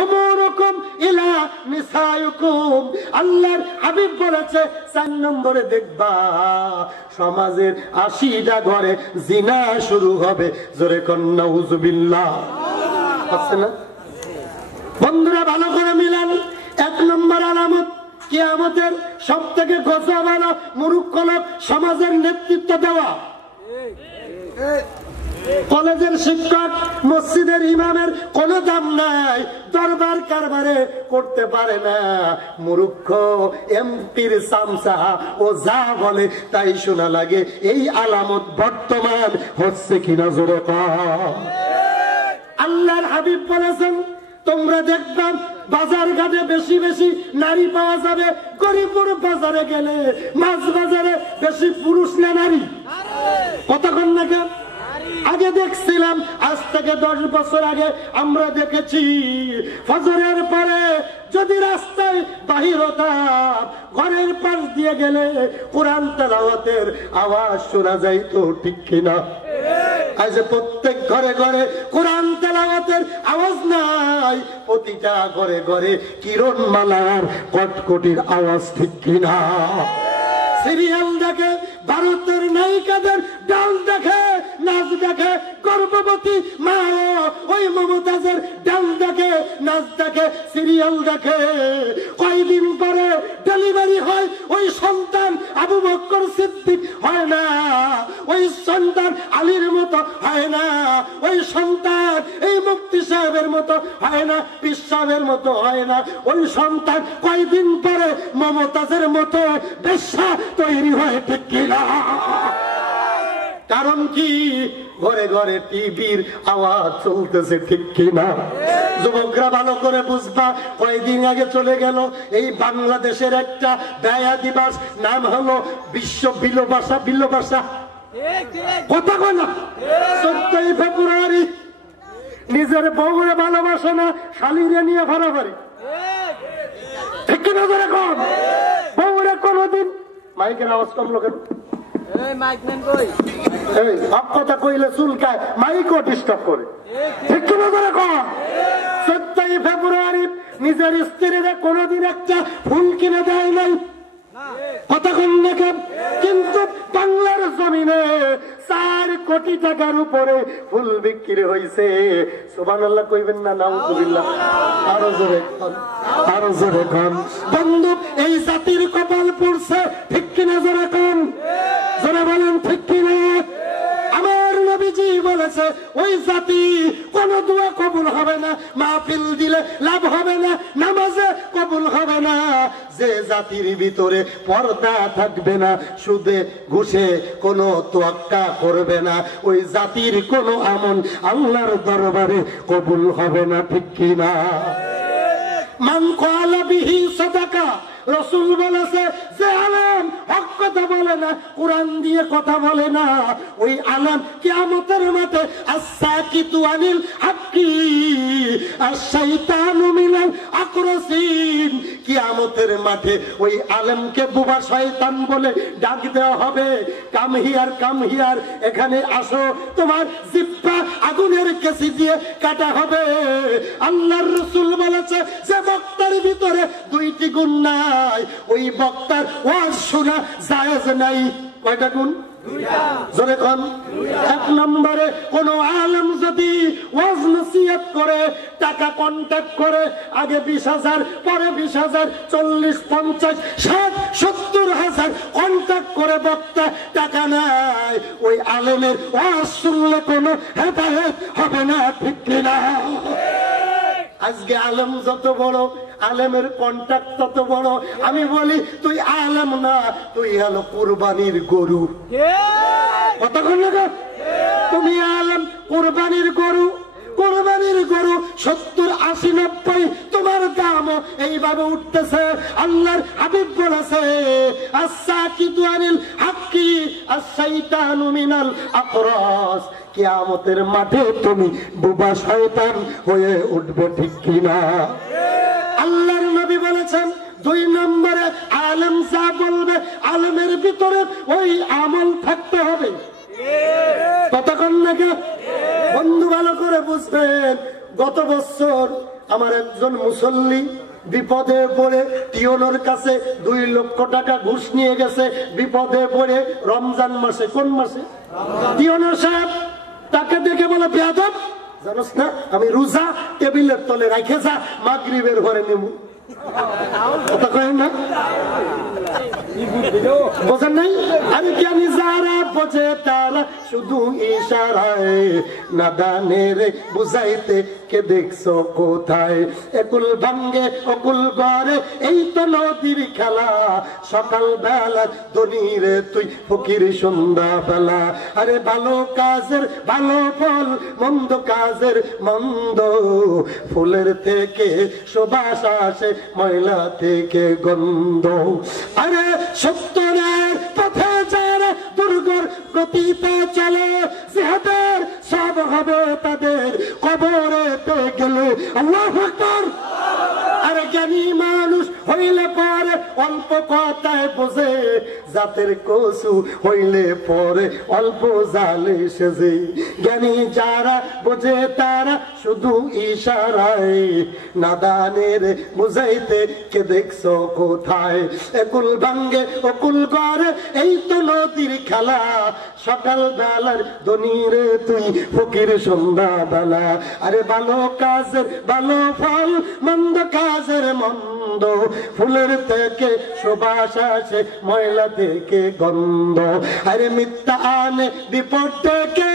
উমুরুকুম ইলা নিসাইকুম। আল্লাহর হাবিব বলেছে 4 নম্বরে দেখবা সমাজের 80টা ঘরে জিনা শুরু হবে। জোরে কোন নাউজুবিল্লাহ। আছে না বন্ধুরা? ভালো করে মিলান। 1 নম্বর আলামত কিয়ামতের সবথেকে গজা ভালো মূর্খ লোক সমাজের নেতৃত্ব দেওয়া। কলেজের শিক্ষক, মসজিদের ইমামের কোনো দাম নাই, দরবার কারবারে করতে পারে না। মূর্খ এমপির চামচা, ও যা বলে তাই শোনা লাগে। এই আলামত বর্তমান হচ্ছে কিনা জোরে কও। আল্লাহর হাবিব বলেছেন তোমরা দেখবা বাজার ঘাটে বেশি বেশি নারী পাওয়া যাবে। গরিবপুর বাজারে গেলে মাছ বাজারে বেশি পুরুষ না নারী? কতক্ষণ না কেন আগে দেখছিলাম, আজ থেকে 10 বছর আগে আমরা দেখেছি ফজরের পরে যদি রাস্তায় বাহির হতাম, ঘরের পাশ দিয়ে গেলে কোরআন তেলাওয়াতের আওয়াজ শোনা যাইতো, ঠিক কিনা? আজ প্রত্যেক ঘরে ঘরে কোরআন তেলাওয়াতের আওয়াজ নাই, প্রতিটা ঘরে ঘরে কিরণমালার কটকটির আওয়াজ, ঠিক কিনা? সিরিয়াল দেখে, ভারতের নায়িকাদের ডান্স দেখে, নাচ দেখে, গর্ভবতী মা ওই মমতাজের ডান্স দেখে, নাচ দেখে, সিরিয়াল দেখে। কয়দিন পরে ডেলিভারি হয়, ওই সন্তান আবু বকর সিদ্দিক হয় না, ওই সন্তান আলীর মতো হয় না, ওই সন্তান এই মুফতি সাহেবের মতো হয় না, পীর সাহেবের মতো হয় না। ওই সন্তান কয়দিন পরে মমতাজের মতো বেশ্যা তৈরি হয়, ঠিক কিনা? কারণ কি? ঘরে ঘরে টিভির আওয়াজ চলতেছে, ঠিক কিনা? যুবকরা ভালো করে বুঝবা। কয়েকদিন আগে চলে গেল এই বাংলাদেশের একটা ব্যয়া দিবস, নাম হলো বিশ্ব বিলোভাষা। বিলোভাষা কথা কয় না? 14 ফেব্রুয়ারি। নিজের বউরে ভালোবাসে না, শালীরে নিয়ে ভাড়াবাড়ি, ঠিক কিনা? ধরে কম বউরে কোনদিন মাইকের আওয়াজ কম লোকের কথা কইলে চুলকায়, মাইকও ডিস্টার্ব করে, ঠিক কিনা? ধরে কম 14 ফেব্রুয়ারি নিজের স্ত্রীরা কোনদিন একটা ফুল কিনে দেয় নাই, কথা কন না কেন? কিন্তু বাংলার জমিনে 4 কোটি টাকার উপরে ফুল বিক্রি হয়েছে। সুবহানাল্লাহ কইবেন না? নাউজুবিল্লাহ। আরো জোরে কন, আরো জোরে কন। বন্ধু, এই জাতির কপাল পুড়ছে, ঠিক কিনা? জোরে কন, জোরে বলেন, ঠিক কিনা? আমার নবীজি বলেছে ওই জাতি কোন দোয়া কবুল হবে না, মাহফিল দিলে লাভ হবে না, নামাজে কবুল হবে না, যে জাতির ভিতরে পর্দা থাকবে না, সুদে ঘুষে কোনো তোয়াক্কা করবে না, ওই জাতির কোনো আমল আল্লাহর দরবারে কবুল হবে না, ঠিক কিনা? মান ক্বালা বিহি সাদাকা। রাসূল বলেছে যে আলেম হক কথা বলে না, কোরআন দিয়ে কথা বলে না, ওই আলেম কিয়ামতের মাঠে আস-সাকিতু আনিল হাক্কি আশ-শাইতানু মিনাল আকরাসিন। কিয়ামতের মাঠে ওই আলেমকে বুবা শয়তান বলে ডাক দেওয়া হবে। কাম হিয়ার, কাম হিয়ার, এখানে আসো, তোমার জিহ্বা আগুনের কেসি দিয়ে কাটা হবে। আল্লাহর রাসূল বলেছে যে বক্তার ভিতরে 2টি গুণ নাই, ওই বক্তার ওয়াজ শোনা জায়েজ নাই। কয়টা গুণ? 2টা। জোরে কোন? 1 নম্বরে কোন আলেম যদি ওয়াজ নসিহত করে, টাকা কন্টাক্ট করে, আগে 20,000, পরে 20,000, 40, 50, 60, 70,000 কন্টাক্ট করে বক্তা টাকা নাই, ওই আলেমের ওয়াজ শুনলে কোনো হেদায়েত হবে না, ঠিক কিনা? আজকে আলেম যত বড়, আলেমের কন্টাক্ট তত বড়। আমি বলি তুই আলেম না, তুই হলো কুরবানির গরু। কতক্ষণ লাগে? তুমি আলেম, কুরবানির গরু। কোরবানির গরু 70, 80, 90 তোমার দাম এইভাবে উঠতেছে। আল্লাহর হাবিব বলেছে আস-সাকিতু আনিল হাক্কি আশ-শাইতানু মিনাল আকরাস। কিয়ামতের মাঠে তুমি বুবা শয়তান হয়ে উঠবে, ঠিক কিনা? আল্লাহর নবী বলেছেন 2 নম্বরে আলেম যা বলবে, আলেমের ভিতরে ওই আমল থাকতে হবে। ততক্ষণ নাকি বন্ধু ভালো করে বুঝবেন, গত বছর আমার একজন মুসল্লি বিপদে পড়ে টিওনোর কাছে 2 লক্ষ টাকা ঘুষ নিয়ে গেছে, বিপদে পড়ে রমজান মাসে। কোন মাসে? টিওনো সাহেব তাকে দেখে বলে, বেয়াদব জানোস না আমি রোজা টেবিলের তলে রাখে যা, মাগরিবের ঘরে নেব। কথা কয় না, বোঝেন নাই? আরে জ্ঞানী যারা বোঝে তারা শুধু ইশারায়, নাদানের বুঝাইতে কে দেখছো কোথায়? একুল ভাঙ্গে অকুল গড়ে, এই তো নদীর খেলা। সকাল বেলা ধনীরে তুই ফকির সন্ধ্যা বেলা। আরে ভালো কাজের ভালো ফল, মন্দ কাজের মন্দ। ফুলের থেকে সুবাস আসে, ময়লা থেকে গন্ধ। আরে সত্যের পথে যারা দুর্গর গতিতে চলে, জিহাদের সব হবে তাদের কবরেতে গেলে। আল্লাহু আকবার। আরে জ্ঞানী মানুষ হইলে পরে অল্প কথায় বোঝে, জাতের কসু হইলে পরে অল্প জালে সেজে। জ্ঞানী যারা বোঝে তারা শুধু ইশারায়, নাদানের বুঝাইতে কে দেখছো কোথায়? একুল ভাঙ্গে অকুল গড়ে, এই তো নদীর খেলা। সকাল বেলার ধনীরে তুই ফকির সন্ধ্যা বেলা। আরে ভালো কাজের ভালো ফল, মন্দ কাজের মন্দ। ফুলের থেকে সুবাস আসে, ময়লা থেকে গন্ধ। আরে মিথ্যা আনে বিপদ থেকে,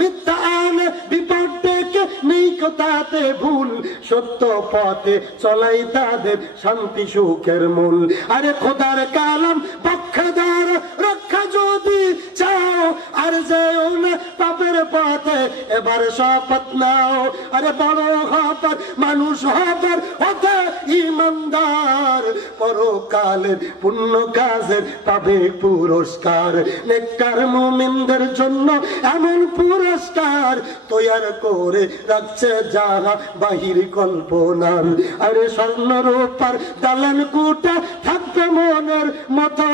মিথ্যা আনে বিপদ থেকে, নেই কোথাতে ভুল। সত্য পথে চলাই তাদের শান্তি সুখের মূল। আরে খোদার কালাম পক্ষদার রক্ষা যদি চাও, আর যেও না পাপের পথে, এবার শপথ নাও। আরে বড় হবার মানুষ হবার হতে ইমানদার, পরকালের পুণ্য কাজের পাবে পুরস্কার। নেককার মুমিনদের জন্য এমন পুরস্কার তৈয়ার করে রাখছে যাহা বাহির কল্পনার। আরে স্বর্ণ রূপার দালান কুটা থাকবে মনের মতো,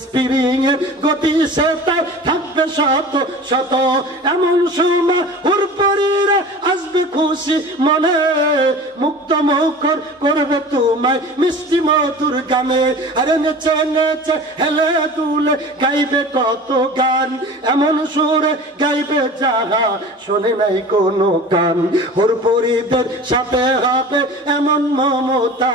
স্প্রিং এর গতি সেটাই থাকবে শত শত। এমন সময় হুরপরীরা আসবে খুশি মনে, মুক্ত মুখর করবে তোমায় মিষ্টি মধুর গানে। আরে নেচে নেচে হেলে দুলে গাইবে কত গান, এমন সুরে গাইবে যাহা শোনে নাই কোনো গান। হুরপরীদের সাথে হবে এমন মমতা,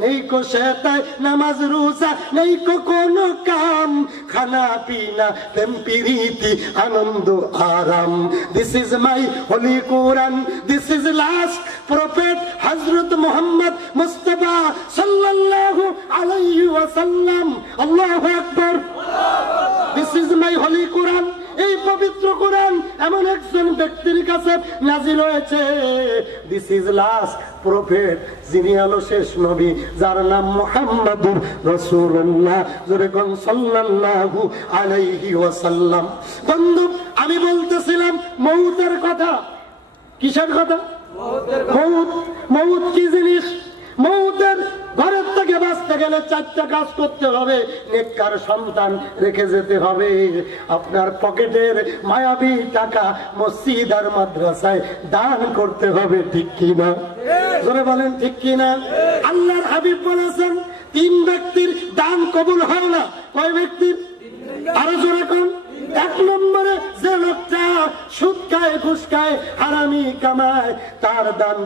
নেই কো সেটাই নামাজ রোজা, নেই কো কোনো কাম। খানা পিনা প্রেম প্রীতি আনন্দ আরাম। This is my holy Quran, this is last prophet Hazrat Muhammad Mustafa সাল্লাল্লাহু আলাইহি ওয়াসাল্লাম। আল্লাহু আকবার। This is my holy Quran. এই পবিত্র কোরআন এমন একজন ব্যক্তির কাছে নাজিল হয়েছে, দিস ইজ লাস্ট প্রফেট, যিনি হলো শেষ নবী, যার নাম মুহাম্মাদুর রাসূলুল্লাহ। জোরে কোন সাল্লাল্লাহু আলাইহি ওয়াসাল্লাম। বন্ধু, আমি বলতেছিলাম মউতের কথা। কিসের কথা? মউত। মউত কি জিনিস? মউতের ঘরের থেকে বাঁচতে গেলে 4টা কাজ করতে হবে। নেককার সন্তান রেখে যেতে হবে, আপনার পকেটের মায়াবী টাকা মসজিদ আর মাদ্রাসায় দান করতে হবে। ঠিক কিনা? জোরে বলেন ঠিক কিনা? আল্লাহর হাবিব বলেছেন 3 ব্যক্তির দান কবুল হয় না। কয় ব্যক্তির? আরো জোরে কোন? 1 নম্বরে যে লোকটা সুদ খায়, ঘুষ খায়, হারামি কামায়, তার দান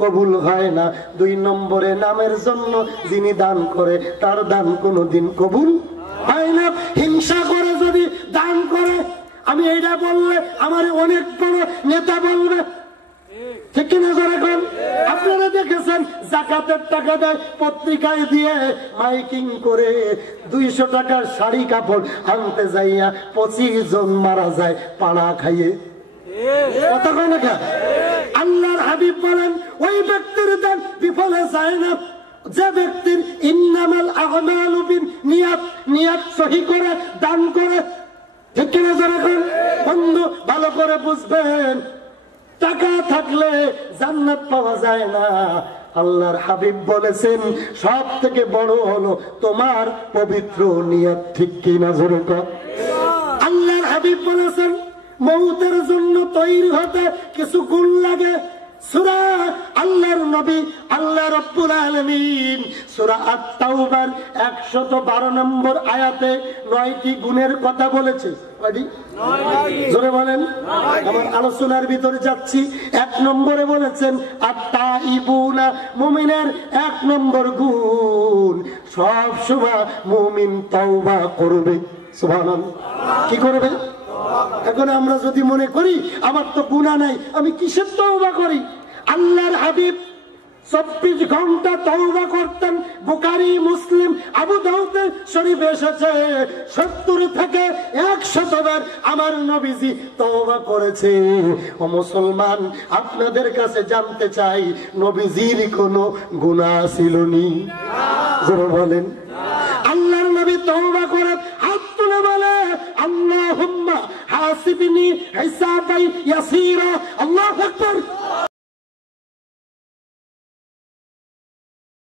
কবুল হয় না। 2 নম্বরে নামের জন্য যিনি দান করে, তার দান কোনোদিন কবুল হয় না। হিংসা করে যদি দান করে, আমি এইটা বললে আমার অনেক বড় নেতা বলবে, ঠিক কিনা? এখন আপনারা দেখেছেন যাকাতের টাকা দেয়, পত্রিকায় দিয়ে মাইকিং করে 200 টাকার শাড়ি কাপড় আনতে যাইয়া 25 জন মারা যায় পাড়া খাইয়ে। কথা কয় না? আল্লাহর হাবিব বলেন ওই ব্যক্তির দান বিফলে যায় না যে ব্যক্তির ইন্নামাল আমালু বিন্নিয়াত, নিয়ত সহি করে দান করে। ঠিক কিনা? এখন বন্ধু ভালো করে বুঝবেন, টাকা থাকলে জান্নাত পাওয়া যায় না। আল্লাহর হাবিব বলেছেন সব থেকে বড় হলো তোমার পবিত্র নিয়ত। ঠিক কিনা? জোরে কর। আল্লাহর হাবিব বলেছেন মউতের জন্য তৈরি হতে কিছু গুণ লাগে। সূরা আল্লাহর নবী আল্লাহ রাব্বুল আলামিন সূরা আত-তাওবার 112 নম্বর আয়াতে 9টি গুণের কথা বলেছে। কয়টি? 9টি। জোরে বলেন। আমার আলোচনার ভিতরে যাচ্ছি। 1 নম্বরে বলেছেন আত-তাইবুনা, মুমিনের 1 নম্বর গুণ, সব সময় মুমিন তওবা করবে। সুবহানাল্লাহ। কি করবে? এখন আমরা যদি মনে করি আমার তো গুনাহ নাই, আমি কিসের তওবা করি? আল্লাহর হাবিব 24 ঘন্টা তওবা করতেন। বুখারী, মুসলিম, আবু দাউদ শরীফে এসেছে 70 থেকে 100 বার আমার নবীজি তওবা করেছে। ও মুসলমান, আপনাদের কাছে জানতে চাই, নবীজির কোনো গুনাহ ছিল নি? জোরে বলেন। আল্লাহর নবী তওবা করে হাত তুলে বলে আল্লাহুম্মা হাসিবনি হিসাবাই ইয়াসীরা। আল্লাহু আকবার।